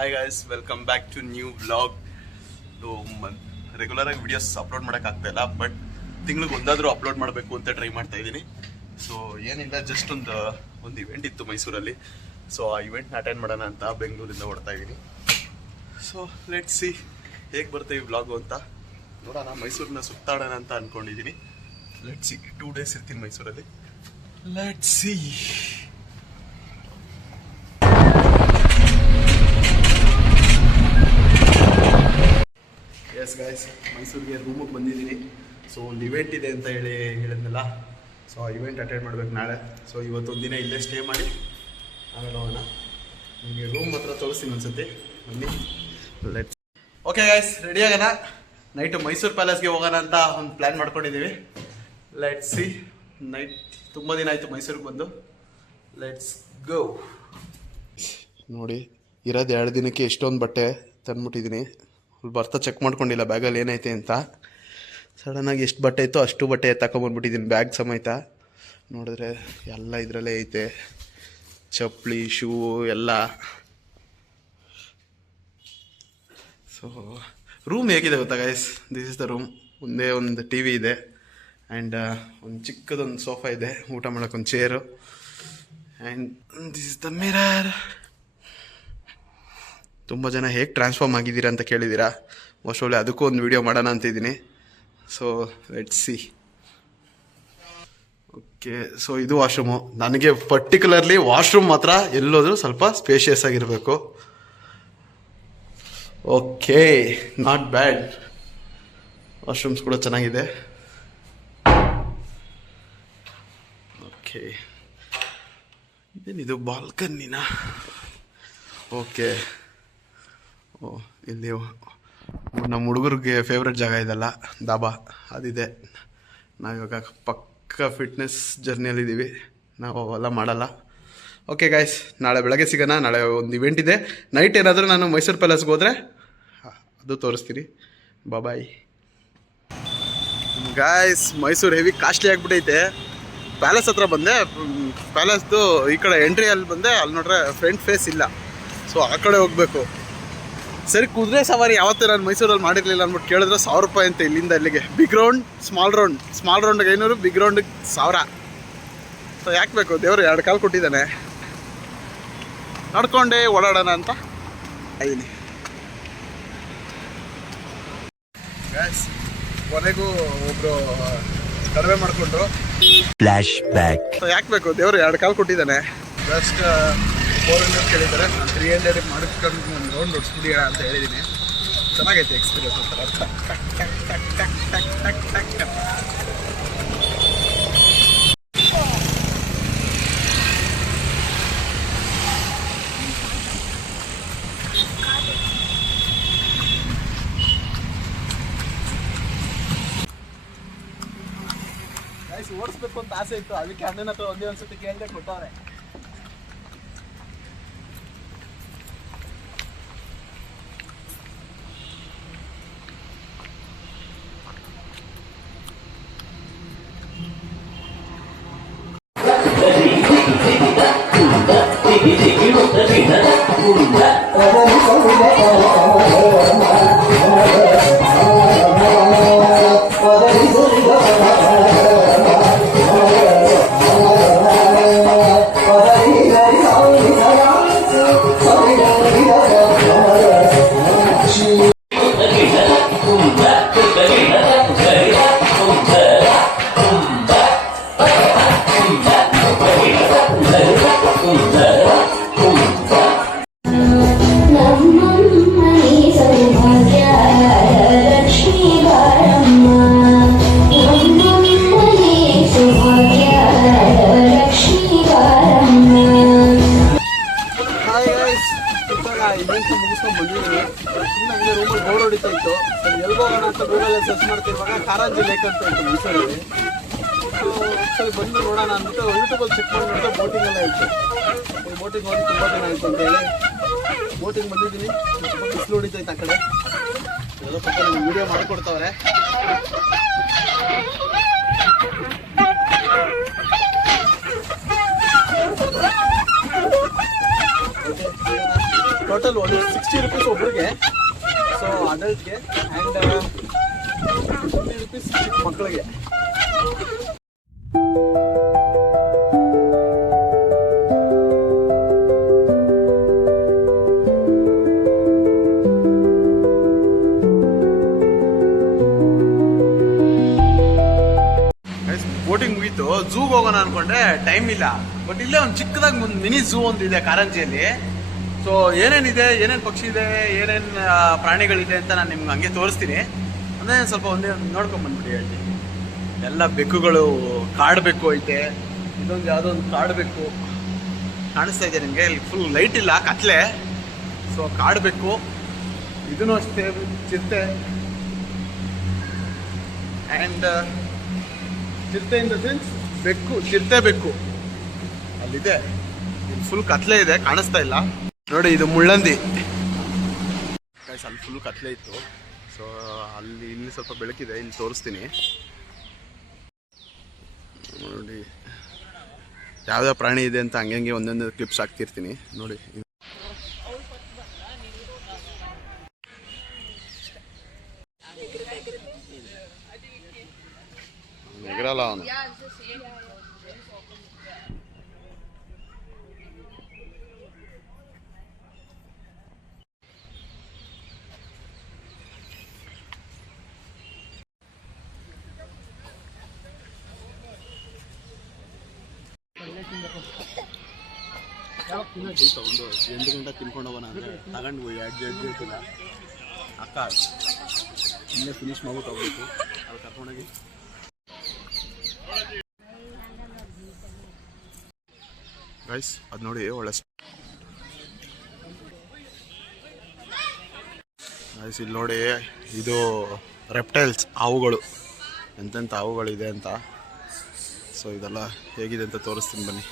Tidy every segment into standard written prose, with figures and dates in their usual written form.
Hi guys, welcome back to new vlog. Regular ಆಗಿ videos upload ಮಾಡೋಕ್ಕಾಗ್ತಾ ಇಲ್ಲ, but ತಿಂಗ್ಳಿಗೆ ಒಂದಾದರೂ ಅಪ್ಲೋಡ್ ಮಾಡಬೇಕು ಅಂತ ಟ್ರೈ ಮಾಡ್ತಾ ಇದ್ದೀನಿ. ಸೊ ಏನಿಲ್ಲ, ಜಸ್ಟ್ ಒಂದು ಇವೆಂಟ್ ಇತ್ತು ಮೈಸೂರಲ್ಲಿ. ಸೊ ಆ ಇವೆಂಟ್ನ ಅಟೆಂಡ್ ಮಾಡೋಣ ಅಂತ ಬೆಂಗಳೂರಿಂದ ಹೊಡ್ತಾ ಇದ್ದೀನಿ. ಸೊ ಲೆಟ್ಸ್ ಸಿ ಹೇಗೆ ಬರುತ್ತೆ ಈ ವ್ಲಾಗು ಅಂತ ನೋಡೋಣ. ಮೈಸೂರನ್ನ ಸುತ್ತಾಡೋಣ ಅಂತ ಅಂದ್ಕೊಂಡಿದ್ದೀನಿ. ಲೆಟ್ಸ್ ಸಿ, 2 days ಇರ್ತೀನಿ ಮೈಸೂರಲ್ಲಿ. Let's see. ಎಸ್ ಗಾಯ್ಸ್, ಮೈಸೂರಿಗೆ ರೂಮಿಗೆ ಬಂದಿದ್ದೀನಿ. ಸೊ ಒಂದು ಇವೆಂಟ್ ಇದೆ ಅಂತ ಹೇಳಿದ್ನಲ್ಲ. ಸೊ ಆ ಇವೆಂಟ್ ಅಟೆಂಡ್ ಮಾಡ್ಬೇಕು ನಾಳೆ. ಸೊ ಇವತ್ತೊಂದು ದಿನ ಇಲ್ಲೇ ಸ್ಟೇ ಮಾಡಿ ಆಮೇಲೆ ಹೋಗೋಣ. ನಿಮಗೆ ರೂಮ್ ಹತ್ರ ತೋರಿಸ್ತೀನಿ ಒಂದ್ಸತಿ, ಬನ್ನಿ. ಲೆಟ್ಸ್. ಓಕೆ ಗಾಯ್ಸ್, ರೆಡಿ ಆಗೋಣ. ನೈಟು ಮೈಸೂರು ಪ್ಯಾಲೇಸ್ಗೆ ಹೋಗೋಣ ಅಂತ ಒಂದು ಪ್ಲ್ಯಾನ್ ಮಾಡ್ಕೊಂಡಿದ್ದೀವಿ. Let's see. ನೈಟ್ ತುಂಬ ದಿನ ಆಯಿತು ಮೈಸೂರಿಗೆ ಬಂದು. Let's go. ನೋಡಿ, ಇರೋದು 2 ದಿನಕ್ಕೆ ಎಷ್ಟೊಂದು ಬಟ್ಟೆ ತಂದ್ಬಿಟ್ಟಿದ್ದೀನಿ. ಬರ್ತಾ ಚೆಕ್ ಮಾಡ್ಕೊಂಡಿಲ್ಲ ಬ್ಯಾಗಲ್ಲಿ ಏನೈತೆ ಅಂತ. ಸಡನ್ನಾಗಿ ಎಷ್ಟು ಬಟ್ಟೆ ಇತ್ತು ಅಷ್ಟು ಬಟ್ಟೆ ತಗೊಂಬಂದ್ಬಿಟ್ಟಿದ್ದೀನಿ ಬ್ಯಾಗ್ ಸಮೇತ. ನೋಡಿದ್ರೆ ಎಲ್ಲ ಇದರಲ್ಲೇ ಐತೆ, ಚಪ್ಪಲಿ, ಶೂ ಎಲ್ಲ. ಸೊ ರೂಮ್ ಹೇಗಿದೆ ಗೊತ್ತಾ guys? This is the room. ಮುಂದೆ ಒಂದು ಟಿ ವಿ ಇದೆ ಆ್ಯಂಡ್ ಒಂದು ಚಿಕ್ಕದೊಂದು ಸೋಫಾ ಇದೆ, ಊಟ ಮಾಡೋಕ್ಕೊಂದು chair, and this is the mirror. ತುಂಬ ಜನ ಹೇಗೆ ಟ್ರಾನ್ಸ್ಫಾರ್ಮ್ ಆಗಿದ್ದೀರಾ ಅಂತ ಕೇಳಿದ್ದೀರಾ. ಮೋಸ್ಟ್ಲಿ ಅದಕ್ಕೂ ಒಂದು ವಿಡಿಯೋ ಮಾಡೋಣ ಅಂತಿದ್ದೀನಿ. So let's see. Okay, so ಇದು ವಾಶ್ರೂಮು. ನನಗೆ ಪರ್ಟಿಕ್ಯುಲರ್ಲಿ ವಾಶ್ರೂಮ್ ಮಾತ್ರ ಎಲ್ಲೋದ್ರೂ ಸ್ವಲ್ಪ ಸ್ಪೇಷಿಯಸ್ ಆಗಿರಬೇಕು. Okay, not bad. ವಾಶ್ರೂಮ್ಸ್ ಕೂಡ ಚೆನ್ನಾಗಿದೆ. ಓಕೆ, ಇದೇನಿದು ಬಾಲ್ಕನಿನಾ? ಓಕೆ. ಓ, ಇಲ್ಲಿ ನಮ್ಮ ಹುಡುಗರಿಗೆ ಫೇವ್ರೆಟ್ ಜಾಗ ಇದೆಲ್ಲ, ದಾಬಾ ಅದಿದೆ. ನಾವಿವಾಗ ಪಕ್ಕ ಫಿಟ್ನೆಸ್ ಜರ್ನಿಯಲ್ಲಿದ್ದೀವಿ, ನಾವು ಅವೆಲ್ಲ ಮಾಡಲ್ಲ. ಓಕೆ ಗಾಯ್ಸ್, ನಾಳೆ ಬೆಳಗ್ಗೆ ಸಿಗೋಣ. ನಾಳೆ ಒಂದು ಇವೆಂಟ್ ಇದೆ. ನೈಟ್ ಏನಾದರೂ ನಾನು ಮೈಸೂರು ಪ್ಯಾಲೇಸ್ಗೆ ಹೋದರೆ ಅದು ತೋರಿಸ್ತೀನಿ. Bye guys. Mysuru heavy costly ಆಗಿಬಿಟ್ಟೈತೆ. ಪ್ಯಾಲೇಸ್ ಹತ್ರ ಬಂದೆ, ಪ್ಯಾಲೇಸ್ದು ಈ ಕಡೆ ಎಂಟ್ರಿ ಅಲ್ಲಿ ಬಂದೆ, ಅಲ್ಲಿ ನೋಡ್ರೆ ಫ್ರಂಟ್ ಫೇಸ್ ಇಲ್ಲ. ಸೊ ಆ ಕಡೆ ಹೋಗಬೇಕು. ಸರಿ, ಕುದುರೆ ಸವಾರಿ ಯಾವತ್ತೂ ನಾನು ಮೈಸೂರಲ್ಲಿ ಮಾಡಿರಲಿಲ್ಲ ಅಂದ್ಬಿಟ್ಟು ಕೇಳಿದ್ರೆ 1000 ರೂಪಾಯಿ ಅಂತ ಇಲ್ಲಿಂದ ಇಲ್ಲಿಗೆ. ಬಿಗ್ ರೌಂಡ್, ಸ್ಮಾಲ್ ರೌಂಡ್ಗೆ 500, ಬಿಗ್ ರೌಂಡಿಗೆ 1000. ಸೊ ಯಾಕೆ ಬೇಕು? ದೇವರು 2 ಕಾಲು ಕೊಟ್ಟಿದ್ದಾನೆ, ನಡ್ಕೊಂಡೇ ಓಡಾಡೋಣ ಅಂತ ಇದ್ದೀನಿ. ಗ್ಯಾಸ್ ಕೊನೆಗೂ ಒಬ್ಬರು ಕಡಿಮೆ ಮಾಡಿಕೊಂಡ್ರು. Flash back. ಸೊ ಯಾಕೆ ಬೇಕು? ದೇವರು 2 ಕಾಲು ಕೊಟ್ಟಿದ್ದಾನೆ. ಜಸ್ಟ್ 400 ಕೇಳಿದ್ದಾರೆ. ನಾನು 300 ಮಾಡಿಸ್ಕೊಂಡು ಒಂದು ರೌಂಡ್ ಹೊಡ್ಸ್ಬಿಡಿಯೋಣ ಅಂತ ಹೇಳಿದ್ದೀನಿ. ಚೆನ್ನಾಗೈತೆ ಎಕ್ಸ್ಪೀರಿಯನ್ಸ್ ಒಂಥರ. ಓಡಿಸ್ಬೇಕು ಅಂತ ಆಸೆ ಇತ್ತು, ಅದಕ್ಕೆ ಅಣ್ಣನ ಹತ್ರ ಒಂದೇ ಒಂದ್ಸತಿ ಕೇಳಿದೆ, ಕೊಟ್ಟವ್ರೆ. ಮುಗಿಸ್ಕೊಂಡು ಬಂದಿದ್ದೀನಿ. ಸುಮ್ಮನೆ ರೂಮಲ್ಲಿ ಬೋರ್ಡ್ ಹೊಡಿತಾ ಇತ್ತು. ಸರಿ, ಎಲ್ಗೋಗೋಣ ಅಂತ ಗೂಗಲಲ್ಲಿ ಸರ್ಚ್ ಮಾಡ್ತಿರುವಾಗ ಕಾರಂಜಿ ಲೇಕ್ ಅಂತ ಇತ್ತು ಮೈಸೂರಲ್ಲಿ. ಸರಿ, ಬಂದು ನೋಡೋಣ ಅಂದ್ಬಿಟ್ಟು ಯೂಟ್ಯೂಬಲ್ಲಿ ಚೆಕ್ ಮಾಡಿ ನೋಡಿದ್ರೆ ಬೋಟಿಂಗ್ ಎಲ್ಲ ಇತ್ತು. ಬೋಟಿಂಗ್ ಹೋಗಿ ತುಂಬ ದಿನ ಆಯಿತು ಅಂತೇಳಿ ಬೋಟಿಂಗ್ ಬಂದಿದ್ದೀನಿ. ತುಂಬ ಬಿಸಿಲು ಹೊಡಿತೈತೆ ಆ ಕಡೆ. ಎಲ್ಲ ಸ್ವಲ್ಪ ನನಗೆ ವೀಡಿಯೋ ಮಾಡಿಕೊಡ್ತಾವ್ರೆ. ಟೋಟಲ್ 60 rupees ಒಬ್ಬರಿಗೆ. ಸೊ ಅಡಲ್ಟ್ಗೆ ಆ್ಯಂಡ್ 50 rupees ಮಕ್ಕಳಿಗೆ. ಬೋಟಿಂಗ್ ಮುಗೀತು. ಝೂಗೆ ಹೋಗೋಣ ಅನ್ಕೊಂಡೆ, ಟೈಮ್ ಇಲ್ಲ. ಬಟ್ ಇಲ್ಲೇ ಒಂದು ಚಿಕ್ಕದಾಗಿ ಒಂದು ಮಿನಿ ಝೂ ಒಂದಿದೆ ಕಾರಂಜಿಯಲ್ಲಿ. ಸೊ ಏನೇನಿದೆ, ಏನೇನು ಪಕ್ಷಿ ಇದೆ, ಏನೇನು ಪ್ರಾಣಿಗಳಿದೆ ಅಂತ ನಾನು ನಿಮ್ಗೆ ಹಂಗೆ ತೋರಿಸ್ತೀನಿ. ಅಂದರೆ ಸ್ವಲ್ಪ ಒಂದೇ ನೋಡ್ಕೊಂಬಂದ್ಬಿಡಿ ಹೇಳ್ತೀನಿ. ಎಲ್ಲ ಬೆಕ್ಕುಗಳು, ಕಾಡು ಬೆಕ್ಕು ಐತೆ. ಇದೊಂದು ಯಾವುದೋ ಒಂದು ಕಾಡು ಬೆಕ್ಕು ಕಾಣಿಸ್ತಾ ಇದೆ ನಿಮಗೆ. ಇಲ್ಲಿ ಫುಲ್ ಲೈಟ್ ಇಲ್ಲ, ಕತ್ಲೆ. ಸೊ ಕಾಡು ಬೆಕ್ಕು, ಇದೂ ಅಷ್ಟೇ ಚಿರತೆ. ಆ್ಯಂಡ್ ಚಿರತೆ ಇನ್ ದ ಸೆನ್ಸ್ ಬೆಕ್ಕು, ಚಿರತೆ ಬೆಕ್ಕು ಅಲ್ಲಿದೆ. ಇಲ್ಲಿ ಫುಲ್ ಕತ್ಲೆ ಇದೆ, ಕಾಣಿಸ್ತಾ ಇಲ್ಲ ನೋಡಿ. ಇದು ಮುಳ್ಳಂದಿ. ಅಲ್ಲಿ ಫುಲ್ ಕತ್ಲೆ ಇತ್ತು. ಸೊ ಇಲ್ಲಿ ಸ್ವಲ್ಪ ಬೆಳಕಿದೆ, ಇಲ್ಲಿ ತೋರಿಸ್ತೀನಿ ನೋಡಿ. ಯಾವ್ಯಾವ ಪ್ರಾಣಿ ಇದೆ ಅಂತ ಹಂಗೆ ಒಂದೊಂದು ಕ್ಲಿಪ್ಸ್ ಹಾಕ್ತಿರ್ತೀನಿ ನೋಡಿ. ಎಗರಲ್ಲ ಅವನು. ತಗೊಂಡು 8 ಗಂಟೆ ತಿನ್ಕೊಂಡು ಹೋಗೋಣ ಅಂದರೆ ತಗೊಂಡು ಹೋಗಿ ಅಡ್ಜಿ ಇರ್ತಲ್ಲ ಅಕ್ಕ. ಇಲ್ಲೇ ಫಿನಿಶ್ ಮಾಡ್ಬಿಟ್ಟು ಹೋಗ್ಬೇಕು. ಅದು ಕರ್ಕೊಂಡೋಗಿ ಗೈಸ್ ಅದು ನೋಡಿ ಒಳ್ಳೆ ಗೈಸ್. ಇಲ್ಲಿ ನೋಡಿ, ಇದು ರೆಪ್ಟೈಲ್ಸ್, ಹಾವುಗಳು. ಎಂತೆಂಥ ಹಾವುಗಳಿದೆ ಅಂತ. ಸೊ ಇದೆಲ್ಲ ಹೇಗಿದೆ ಅಂತ ತೋರಿಸ್ತೀನಿ ಬನ್ನಿ.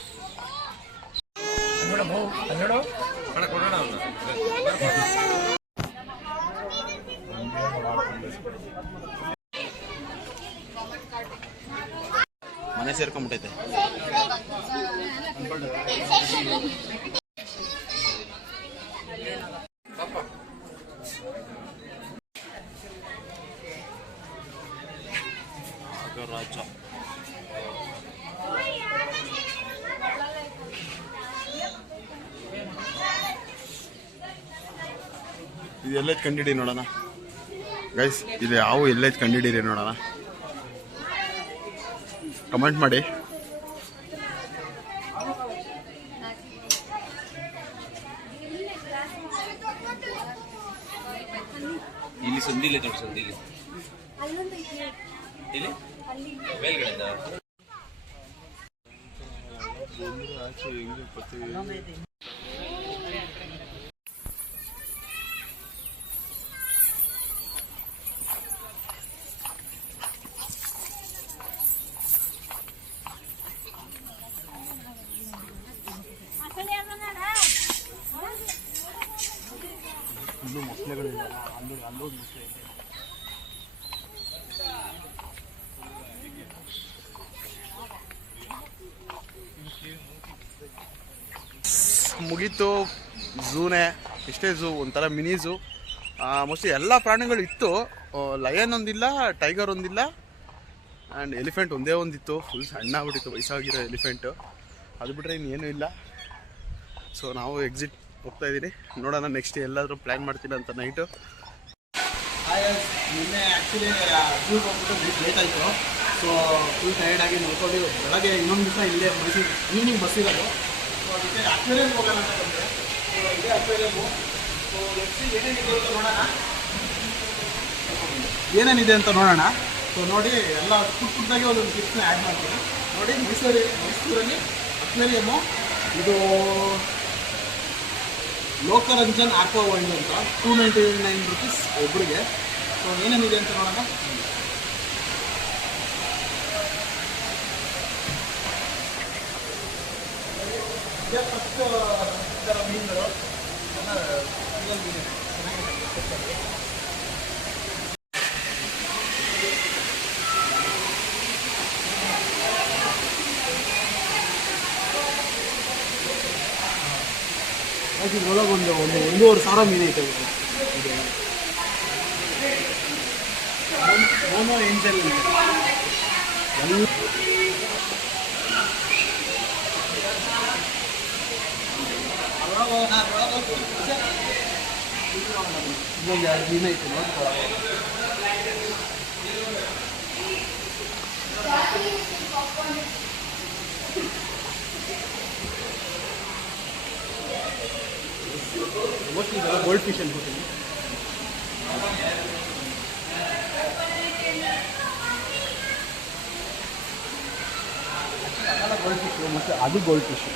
ಮನೆ ಸೇರ್ಕೊಂಡ್ಬಿಟ್ಟೈತೆ. ರಾಜ ಇದು ಎಲ್ಲೈತೆ ಕಂಡಿಡಿ ನೋಡೋಣ ಗೈಸ್. ಇದು ಯಾವ ಎಲ್ಲೈತೆ ಕಂಡಿಡೀರಿ ನೋಡೋಣ. ಕಮೆಂಟ್ ಮಾಡಿ. ಇಲ್ಲಿ ಸಂದಿಲಿ ನೋಡಿ, ಸಂದಿಲಿ ಇಲ್ಲಿ ಮೇಲ್ಗಡೆಯಿಂದ ಆಚೆ ಹೆಂಗೆ ಬರ್ತೀವಿ. ಇಲ್ಲೂ ಮೊಸಳೆಗಳಿಲ್ಲ, ಅಲ್ಲೋಗಿ ಮೊಸಳೆ ಇದೆ. ಮುಗೀತು ಝೂನೇ. ಇಷ್ಟೇ ಝೂ, ಒಂಥರ ಮಿನಿ ಝೂ. ಮೋಸ್ಟ್ಲಿ ಎಲ್ಲ ಪ್ರಾಣಿಗಳು ಇತ್ತು. ಲಯನ್ ಒಂದಿಲ್ಲ, ಟೈಗರ್ ಒಂದಿಲ್ಲ, ಆ್ಯಂಡ್ ಎಲಿಫೆಂಟ್ ಒಂದೇ ಒಂದಿತ್ತು. ಫುಲ್ ಸಣ್ಣ ಆಗ್ಬಿಟ್ಟಿತ್ತು, ವಯಸ್ಸಾಗಿರೋ ಎಲಿಫೆಂಟು. ಅದು ಬಿಟ್ಟರೆ ಇನ್ನೇನು ಇಲ್ಲ. ಸೊ ನಾವು ಎಕ್ಸಿಟ್ ಹೋಗ್ತಾಯಿದ್ದೀನಿ. ನೋಡೋಣ ನೆಕ್ಸ್ಟ್ ಎಲ್ಲಾದರೂ ಪ್ಲ್ಯಾನ್ ಮಾಡ್ತೀನಿ ಅಂತ ನೈಟು. ನಿನ್ನೆ ಆ್ಯಕ್ಚುಲಿ ಝೂಗೆ ಹೋಗ್ಬಿಟ್ಟು ಲೇಟ್ ಆಯಿತು. ಸೊ ಫುಲ್ ಟಯರ್ಡಾಗಿ ನೋಡ್ಕೊಂಡು ಬೆಳಗ್ಗೆ ಇನ್ನೊಂದು ದಿವಸ ಇಲ್ಲೇ ಮೈಸೂರು ಈವ್ನಿಂಗ್ ಬಸ್ ಇರೋದು. ಸೊ ಅದಕ್ಕೆ ಅಕ್ವೇರಿಯಂ ಹೋಗೋಣ ಅಂತ ಬಂದೆ. ಸೊ ಇದೇ ಅಕ್ವೇರಿಯಮ್ಮು. ಸೊ ನೆಕ್ಸ್ಟ್ ಏನೇನಿದೆ ಅಂತ ನೋಡೋಣ, ಏನೇನಿದೆ ಅಂತ ನೋಡೋಣ. ಸೊ ನೋಡಿ, ಎಲ್ಲ ಪುಟ್ಟದಾಗಿ ಒಂದೊಂದು ಟಿಪ್ಸ್ನ ಆ್ಯಡ್ ಮಾಡ್ತೀನಿ ನೋಡಿ. ಮೈಸೂರಲ್ಲಿ ಅಕ್ವೇರಿಯಮ್ಮು ಇದು ಲೋಕರಂಜನ್ ಆಕ್ವಾ ವರ್ಲ್ಡ್ ಅಂತ 299 rupees ಒಬ್ಬರಿಗೆ. ಸೊ ಏನೇನಿದೆ ಅಂತ ನೋಡೋಣ. ಫಸ್ಟ್ ಥರ ಮೀನುಗಳು ಇದ್ರೊಳಗೆ ಒಂದು 1,500 ಮೀನು ಐತೆ ಇದು ಮೋನೋ ಏಂಜಲ್ ಎಲ್ಲ ಇನ್ನೊಂದು 2 ಮೀನು ಐತೆ ನೋಡ್ಕೊಳ್ಳ ಮೋಸ್ಟ್ಲಿ ಇದೆಲ್ಲ ಗೋಲ್ಡ್ ಫಿಶ್ ಅನ್ಕೋತೀನಿ. ಅದೆಲ್ಲ ಗೋಲ್ಡ್ ಫಿಶ್ ಮತ್ತು ಅದು ಗೋಲ್ಡ್ ಫಿಶ್.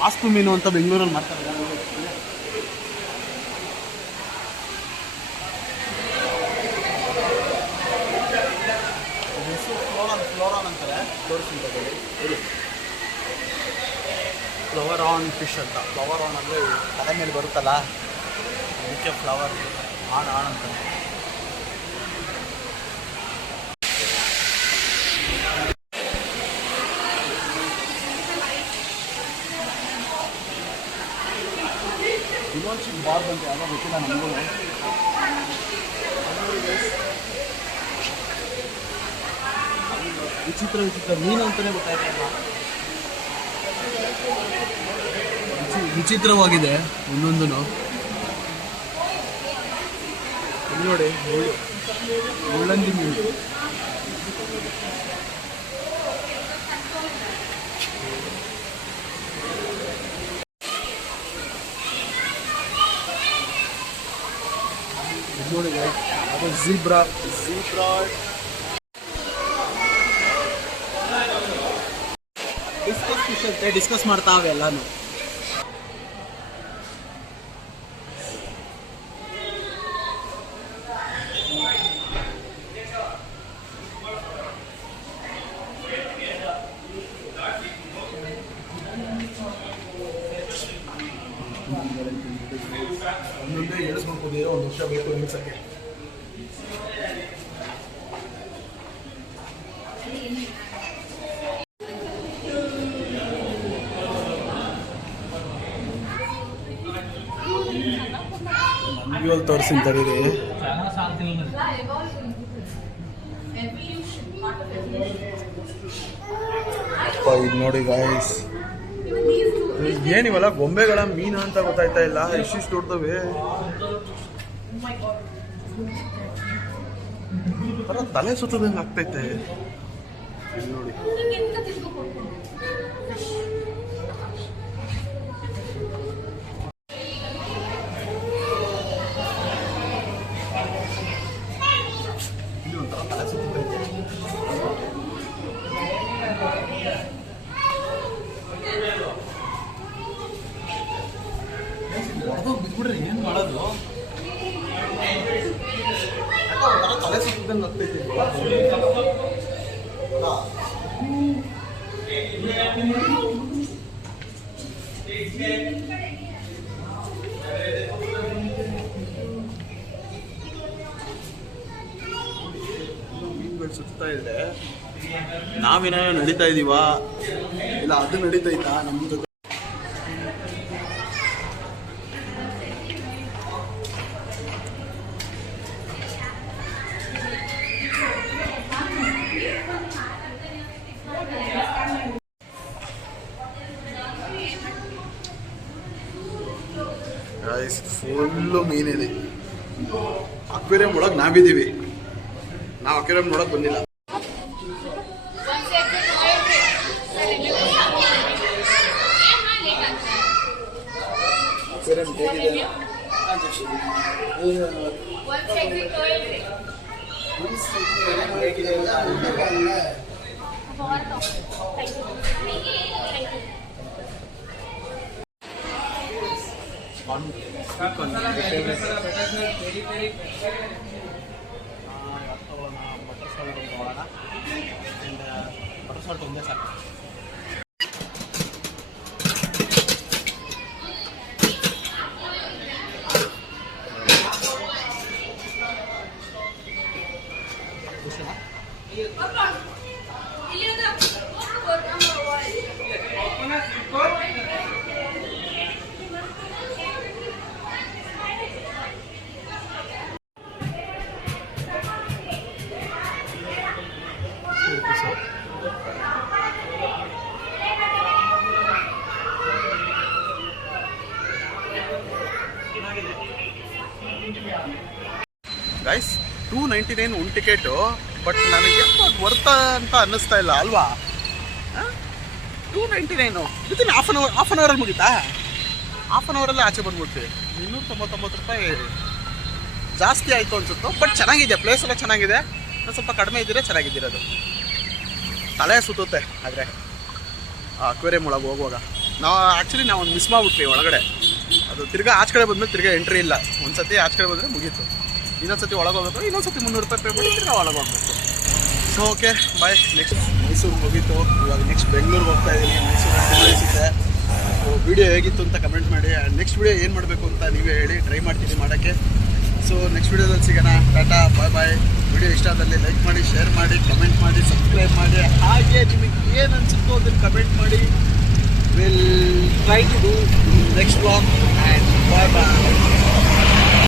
ವಾಸ್ತು ಮೀನು ಅಂತ ಬೆಂಗಳೂರಲ್ಲಿ ಮಾಡ್ತಾರೆ. ಫ್ಲೋರಾನ್ ಅಂತಾರೆ. ಫ್ಲವರ್ ಆನ್ ಫಿಶ್ ಅಂತ. ಫ್ಲವರ್ ಆನ್ ಅಂದರೆ ತಲೆ ಮೇಲೆ ಬರುತ್ತಲ್ಲ ಅದಕ್ಕೆ ಫ್ಲವರ್ ಆನ್ ಅಂತಾರೆ. ಡಿಮಾನ್ಶಿಪ್ ಬಾರ್ ಬಂತು ಯಾವುದೋ ಗೊತ್ತಿಲ್ಲ ನಮಗೂ. ವಿಚಿತ್ರ ಮೀನು ಅಂತಲೇ ಗೊತ್ತಾಯ್ತಲ್ಲ. ವಿಚಿತ್ರವಾಗಿದೆ ಒಂದೊಂದು. ನೋಡಿ ಮುಳ್ಳಂದಿ ಮೀನು. ನೋಡಿ ಅದು ಝೀಬ್ರಾ ಡಿಸ್ಕಸ್ ಫಿಶ್ ಅಂತೆ. ಡಿಸ್ಕಸ್ ಮಾಡ್ತಾವೆ ಎಲ್ಲಾನು. ಒಂದೊಂದೇ ಎಳಿಸ್ಕೊಂಡ್ಕೊಂಡಿರೋ 1 ವರ್ಷ ಬೇಕು ನಿಲ್ಸಕ್ಕೆ. ಮಂಜುವಲ್ಲಿ ತೋರಿಸ್ತೀನಿ ತಡೀರಿ. ಇದು ನೋಡಿ ಗಾಯ್ಸ್, ಏನಿವಲ್ಲ ಗೊಂಬೆಗಳ ಮೀನು ಅಂತ ಗೊತ್ತಾಯ್ತಾ ಇಲ್ಲ. ಎಷ್ಟಿಷ್ಟು ದೊಡ್ಡವೆ ತಲೆ ಸುತ್ತದಂಗೆ ಆಗ್ತೈತೆ. ನೋಡಿ ಬಿದ್ಬಿಡ್ರಿ ಏನು ಮಾಡೋದು. ತಲೆ ಸುತ್ತದಂಗೆ ಆಗ್ತೈತೆ. ಮೀನುಗಳು ಸುತ್ತಾ ಇದೆ. ನಾವೇನೋ ನಡೀತಾ ಇದೀವಾ ಇಲ್ಲ ಅದು ನಡೀತೈತಾ ನಮ್ಮ ಜೊತೆ? ಫುಲ್ಲು ಮೀನಿದೆ. ಅಕ್ವೇರಿಯಂ ಒಳಗೆ ನಾವಿದ್ದೀವಿ. ನಾವು ಅಕ್ವೇರಿಯಂ ನೋಡಕ್ ಬಂದಿಲ್ಲ. ಅಕ್ವೇರಿಯಂ ಹೇಗಿದೆ? ಬಟರ್ ಸಾಲ್ಟ್ ಒಂದೇ ಸಾಕು. $299 ಒಂದು ಟಿಕೆಟು. ಬಟ್ ನನಗೆ ಅದು ವರ್ತ ಅಂತ ಅನ್ನಿಸ್ತಾ ಇಲ್ಲ ಅಲ್ವಾ? $299 ವಿತಿನ್ ಹಾಫ್ ಆನ್ ಅವರಲ್ಲಿ ಮುಗೀತಾ? ಹಾಫ್ ಆನ್ ಅವರಲ್ಲೇ ಆಚೆ ಬಂದ್ಬಿಡ್ತೀವಿ. $299 ಜಾಸ್ತಿ ಆಯಿತು ಅನ್ಸುತ್ತೋ. ಬಟ್ ಚೆನ್ನಾಗಿದೆ, ಪ್ಲೇಸ್ ಎಲ್ಲ ಚೆನ್ನಾಗಿದೆ. ಸ್ವಲ್ಪ ಕಡಿಮೆ ಇದ್ದರೆ ಚೆನ್ನಾಗಿದ್ದಿರೋದು. ತಲೆ ಸುತ್ತುತ್ತೆ ಆದರೆ ಅಕ್ವೇರಿಯಂ ಒಳಗೆ ಹೋಗುವಾಗ. ನಾವು ಒಂದು ಮಿಸ್ ಮಾಡಿಬಿಟ್ವಿ ಒಳಗಡೆ. ಅದು ತಿರ್ಗಾ ಆಚೆ ಕಡೆ ಬಂದಮೇಲೆ ತಿರ್ಗಾ ಎಂಟ್ರಿ ಇಲ್ಲ. ಒಂದು ಸತಿ ಆಚೆ ಕಡೆ ಬಂದರೆ ಮುಗೀತು. ಇನ್ನೊಂದು ಸತಿ ಒಳಗೆ ಹೋಗೋದು, ಇನ್ನೊಂದು ಸತಿ $300 ಪೇ ಮಾಡಿ ತಿರ್ಗಾ ಒಳಗೆ ಹೋಗ್ಬೇಕು. So okay bye. Next Mysuru ಮುಗೀತು. ಇವಾಗ ನೆಕ್ಸ್ಟ್ ಬೆಂಗಳೂರಿಗೆ ಹೋಗ್ತಾ ಇದ್ದೀನಿ. ಮೈಸೂರಲ್ಲಿ ಇದೆ. ವಿಡಿಯೋ ಹೇಗಿತ್ತು ಅಂತ ಕಮೆಂಟ್ ಮಾಡಿ. ನೆಕ್ಸ್ಟ್ ವಿಡಿಯೋ ಏನು ಮಾಡಬೇಕು ಅಂತ ನೀವೇ ಹೇಳಿ, ಟ್ರೈ ಮಾಡ್ತೀನಿ ಮಾಡೋಕ್ಕೆ. ಸೊ ನೆಕ್ಸ್ಟ್ ವಿಡಿಯೋದಲ್ಲಿ ಸಿಗೋಣ. ಟಾಟಾ ಬಾಯ್ ಬಾಯ್. ವಿಡಿಯೋ ಇಷ್ಟ ಆದಲ್ಲಿ ಲೈಕ್ ಮಾಡಿ, ಶೇರ್ ಮಾಡಿ, ಕಮೆಂಟ್ ಮಾಡಿ, ಸಬ್ಸ್ಕ್ರೈಬ್ ಮಾಡಿ. ಹಾಗೆ ನಿಮಗೆ ಏನು ಅನಿಸುತ್ತೋ ಅದನ್ನು ಕಮೆಂಟ್ ಮಾಡಿ. Will try to do next vlog and bye bye.